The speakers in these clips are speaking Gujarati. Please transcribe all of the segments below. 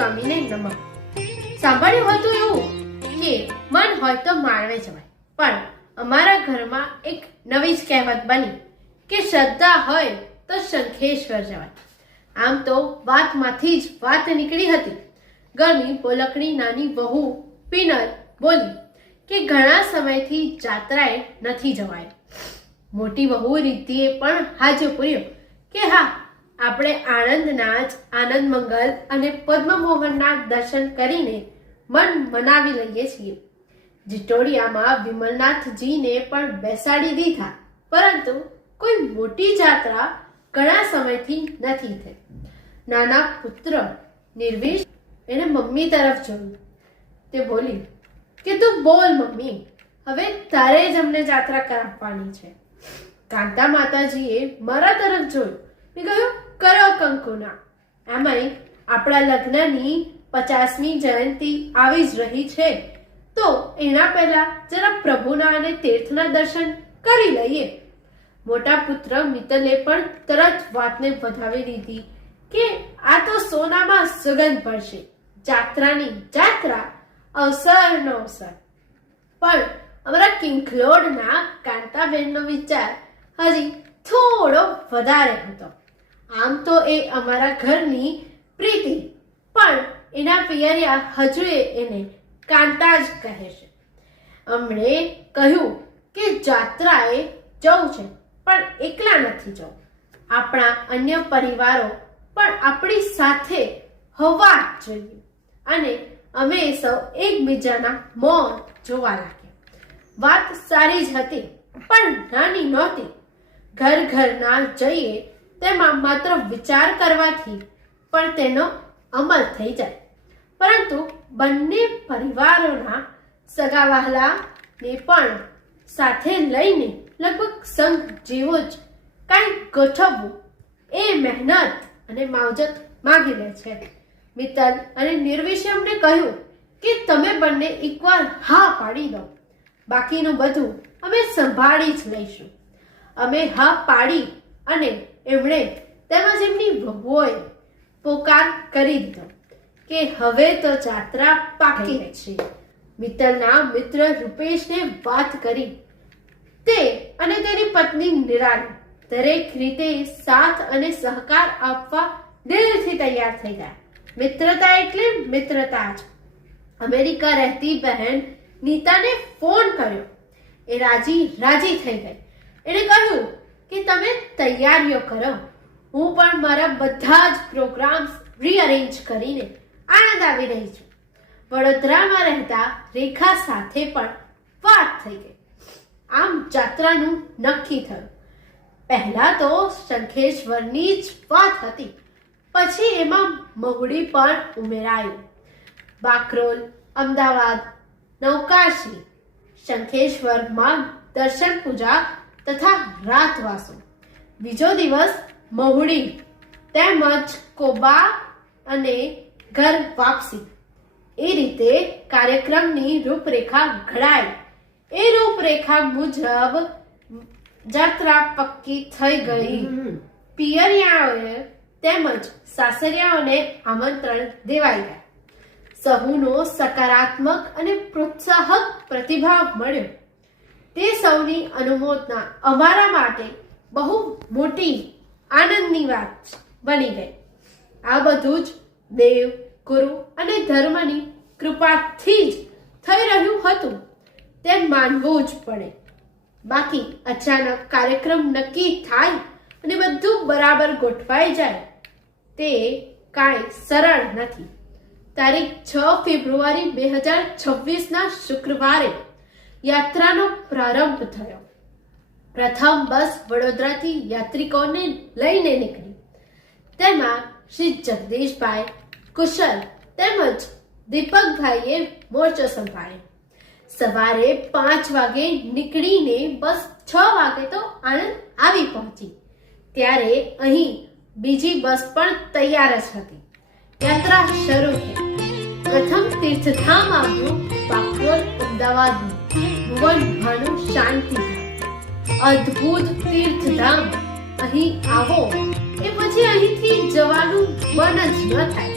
સ્વામીને નમઃ. સાંભળ્યું હતું એવું કે મન હોય તો માળવે જવાય, પણ અમારા ઘરમાં એક નવી જ કહેવત બની કે શ્રદ્ધા હોય તો શંખેશ્વર જવાય. આમ તો વાતમાંથી જ વાત નીકળી હતી. ઘરની બોલકણી નાની વહુ પિનર બોલી કે ઘણા સમયથી જાત્રાએ નથી જવાય. મોટી વહુ રિદ્ધિએ પણ હાજો પૂર્યો કે હા, આપણે આણંદના જ આનંદ મંગલ અને પદ્મમોહનના દર્શન કરીને મન મનાવી લઈએ છીએ. જીટોડિયામાં વિમલનાથજીને પણ બેસાડી દીધા, પરંતુ કોઈ મોટી જાત્રા ઘણા સમયથી નથી થઈ. નાના પુત્ર નિર્વિષ એને મમ્મી તરફ જોયું. તે બોલી કે તું બોલ મમ્મી, હવે તારે જ અમને જાત્રા કરાવવાની છે. કાંતા માતાજીએ મારા તરફ જોયું ને કહ્યું, કરો કંકુના. એમાંય આપણા લગ્નની 50મી જયંતિ આવી જ રહી છે, તો એના પહેલા જરા પ્રભુના અને તીર્થના દર્શન કરી લઈએ. મોટા પુત્ર મિત્તલે પણ તરત વાતને વધાવી દીધી કે આ તો સોનામાં સુગંધ પડશે. જાત્રાની જાત્રા, અવસરનો અવસર. પણ અમારા કિંખલોડના કાંતાબેનનો વિચાર હજી થોડો વધારે હતો. આમ તો એ અમારા ઘરની પ્રીતિ, પણ એના પિયરિયા હજુ એને કાંતા જ કહે છે. અમણે કહ્યું કે જાત્રાએ જવું છે, પણ એકલા નથી જવું. આપણા અન્ય પરિવારો પણ આપણી સાથે હોવા જોઈએ. અને અમે સૌ એકબીજાના મોં જોવા લાગ્યા. વાત સારી જ હતી, પણ નાની નહોતી. ઘરના જઈએ તેમાં માત્ર વિચાર કરવાથી પણ તેનો અમલ થઈ જાય. પરંતુ બંને પરિવારોના સગા વહાલાને પણ સાથે લઈને લગભગ સંઘ જેવો જ કાંઈ ગોઠવવું એ મહેનત અને માવજત માગી લે છે. મિત્તલ અને નિર્વિશે અમને કહ્યું કે તમે બંને એકવાર હા પાડી દો, બાકીનું બધું અમે સંભાળી જ લઈશું. અમે હા પાડી અને એમણે તેમજ એમની વહુઓએ પોકાર કરી દીધો કે હવે તો જાત્રા પાકી છે. મિત્તલના મિત્ર રૂપેશને વાત કરી. તે અને તેની પત્ની નિરાલી દરેક રીતે સાથ અને સહકાર આપવા દિલથી તૈયાર થઈ ગયા. મિત્રતા એટલે મિત્રતા જ. અમેરિકા રહેતી બહેન નીતાને ફોન કર્યો. એ રાજી થઈ ગઈ. એણે કહ્યું કે તમે તૈયારીઓ કરો, હું પણ મારા બધા જ પ્રોગ્રામ્સ રીઅરેન્જ કરીને આણંદ આવી રહી છું. વડોદરામાં રહેતા રેખા સાથે પણ વાત થઈ ગઈ. આમ જાત્રાનું નક્કી થયું. પહેલા તો શંખેશ્વરની જ વાત હતી, પછી એમાં મહુડી પણ ઉમેરાયું. બાકરોલ, અમદાવાદ, નૌકાશી, શંખેશ્વરમાં દર્શન પૂજા તથા રાતવાસો. બીજો દિવસ મહુડી તેમજ કોબા અને ઘર વાપસી. એ રીતે કાર્યક્રમની રૂપરેખા ઘડાઈ. એ રૂપરેખા મુજબ જાત્રા પક્કી થઈ ગઈ. પિયરિયાઓએ તેમજ સાસરિયાઓને આમંત્રણ દેવાઈ ગયા. સહુનો સકારાત્મક અને પ્રોત્સાહક પ્રતિભાવ મળ્યો. તે સૌની અનુમોદના અમારા માટે બહુ મોટી આનંદની વાત બની ગઈ. આ બધું જ દેવ, ગુરુ અને ધર્મની કૃપાથી જ થઈ રહ્યું હતું તેમ માનવું જ પડે. બાકી અચાનક કાર્યક્રમ નક્કી થાય અને બધું બરાબર ગોઠવાઈ જાય તે કાંઈ સરળ નથી. તારીખ 6 ફેબ્રુઆરી 2026ના શુક્રવારે યાત્રાનો પ્રારંભ થયો. પ્રથમ બસ વડોદરાથી યાત્રિકોને લઈને નીકળી. તેમાં શ્રી જગદીશભાઈ, કુશલ તેમજ દીપકભાઈએ મોરચો સંભાળ્યો. સવારે 5 વાગે નીકળીને બસ 6 વાગે તો આણંદ આવી પહોંચી. ત્યારે અહીં બીજી બસ પણ તૈયાર જ હતી. યાત્રા શરૂ થઈ. પ્રથમ તીર્થધામ આવ્યું બાકરોલ, અમદાવાદનું ભુવન ભાનું શાંતિધામ. અદ્ભુત તીર્થધામ. અહીં આવો એ પછી અહીંથી જવાનું મન જ ન થાય.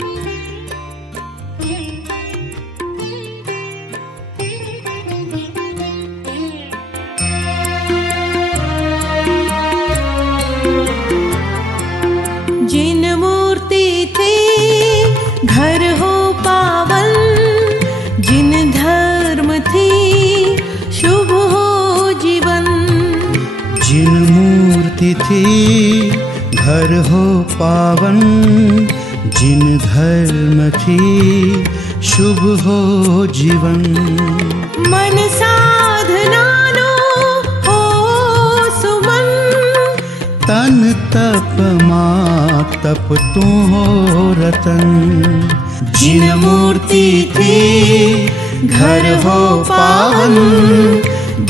घर हो पावन, जिन धर्म थी शुभ हो जीवन। जिन मूर्ति थी घर हो पावन, जिन धर्म थी शुभ हो जीवन। मन साधनानो हो सुमन, तन तप मा तप तू हो रतन। जिन मूर्ति थी घर हो पावन,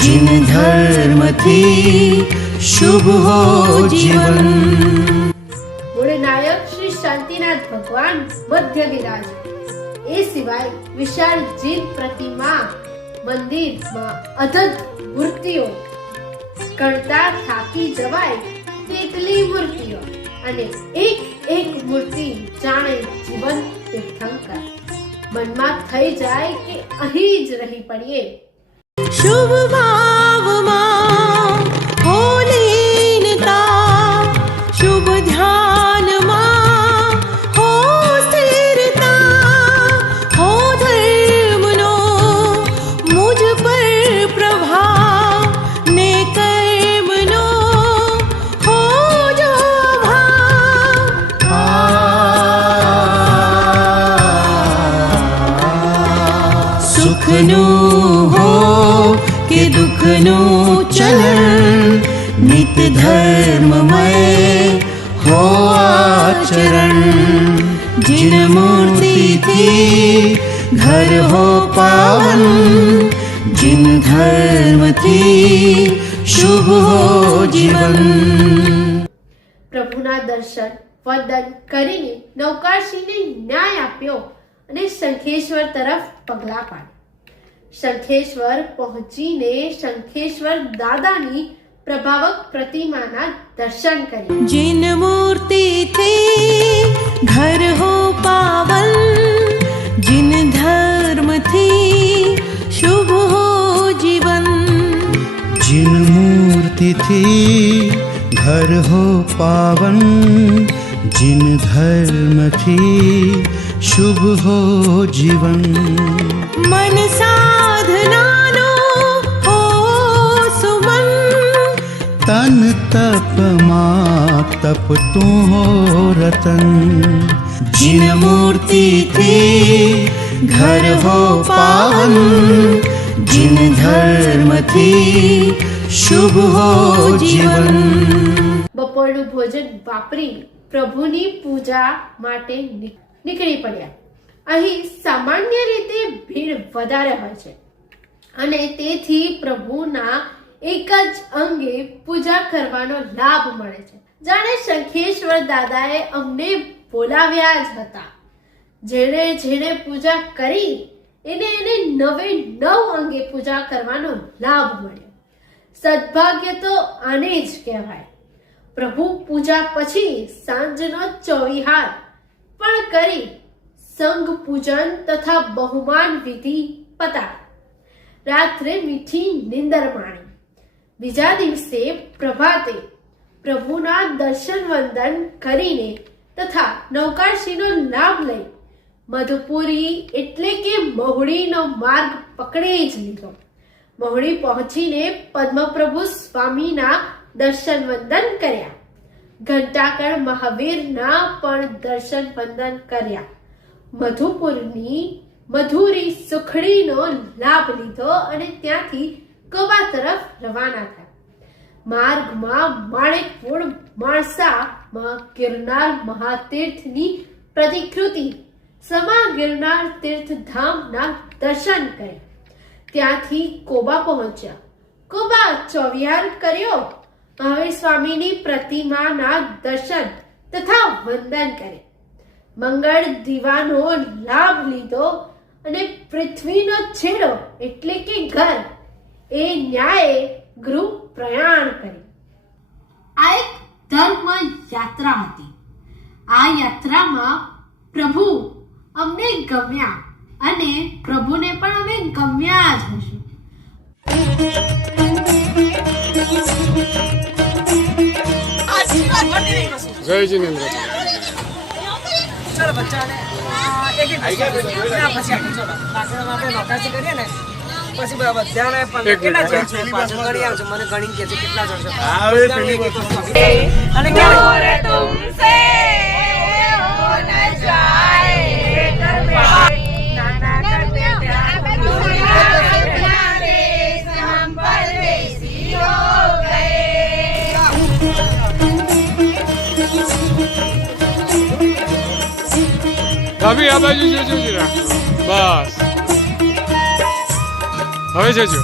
जिन धर्म थी शुभ हो जीवन। મૂળ નાયક શ્રી શાંતિનાથ ભગવાન મધ્ય વિરાજે. એ સિવાય વિશાળ જીન પ્રતિમા, મંદિરમાં અદભુત મૂર્તિઓ, ગણતા થાકી જવાય તેટલી મૂર્તિઓ, અને એક એક મૂર્તિ જાણે જીવંત તીર્થંકર. મનમાં થઈ જાય કે અહીં જ રહી પડીએ. शुभ भावમાં हो लीनता, शुभ ध्याનમાં हो स्थिरता, हो धर्मનો मुझ पर प्रभाव, ने कर्मનો हो जो भाव। सुखનું હો કે દુઃખનું ચલણ, નિત ધર્મમય હો આચરણ. जिन मूर्ति थी घर हो पावन, जिन धर्म थी शुभ हो जीवन. પ્રભુના દર્શન વંદન કરીને નૌકારસિંહને ન્યાય આપ્યો અને શંખેશ્વર તરફ પગલાં પાડ્યા. શંખેશ્વર પહોંચીને શંખેશ્વર દાદાની પ્રભાવક પ્રતિમાના દર્શન કર્યા. जिन मूर्ति थी घर हो पावन, जिन धर्म थी शुभ हो जीवन. जिन मूर्ति थी घर हो पावन, जिन धर्म थी शुभ हो जीवन. मन साधनानो हो सुमन, तन तप मा तप तू हो रतन. जिन मूर्ति थी घर हो पावन, जिन धर्म थी शुभ हो जीवन. બપોરનું ભોજન વાપરી પ્રભુની પૂજા માટે નીકળી પડ્યા. અહીં સામાન્ય રીતે ભીડ વધારે હોય છે અને તેથી પ્રભુના એક જ અંગે પૂજા કરવાનો લાભ મળે છે. જાણે શંખેશ્વર દાદાએ અમને બોલાવ્યા જ હતા. જેણે જેણે પૂજા કરી એને નવે નવ અંગે પૂજા કરવાનો લાભ મળ્યો. સદભાગ્ય તો આને જ કહેવાય. પ્રભુ પૂજા પછી સાંજનો ચોવિહાર પણ કરી સંઘ પૂજન તથા બહુમાન વિધિ પતાવી રાત્રે મીઠી નિંદર માણી. બીજા દિવસે પ્રભાતે પ્રભુના દર્શન વંદન કરીને તથા નૌકારસિંહનો લાભ લઈ મધુપુરી એટલે કે મહુડીનો માર્ગ પકડી જ લીધો. મહુડી પહોંચીને પદ્મપ્રભુ સ્વામીના દર્શન વંદન કર્યા. ઘંટાકળ મહાવીરના પણ દર્શન વંદન કર્યા. મધુપુરની મધુરી સુખડીનો લાભ લીધો અને ત્યાંથી કોબા તરફ રવાના થયા. માર્ગમાં માણેકપુર માણસામાં ગિરનાર મહાતીર્થની પ્રતિકૃતિ સમા ગિરનાર તીર્થધામના દર્શન કર્યા. ત્યાંથી કોબા પહોંચ્યા. કોબા ચોવિહાર કર્યો. મહાવીર સ્વામીની પ્રતિમાના દર્શન તથા વંદન કરે. મંગળ દીવાનો લાભ લીધો અને પૃથ્વીનો છેડો એટલે કે ઘર એ ન્યાયે ગૃહ પ્રયાણ કરી. આ એક ધર્મ યાત્રા હતી. આ યાત્રામાં પ્રભુ અમને ગમ્યા અને પ્રભુને પણ અમે ગમ્યા જ હશું. जय जिनेन्द्र. चलो बच्चा ने एक પાછળમાં આપણે નોકાસી કરીએ ને પછી બધાને કેટલા જણ છે પાછળ ગણી આવજો મને ગણી કે છે કેટલા જણ છે અને ક્યારે तुमसे हो न जाए घर में नाना करते प्यारे से हम परदेसी हो गए ભાભી આ બાજુ જોજો જરા બસ હવે જજો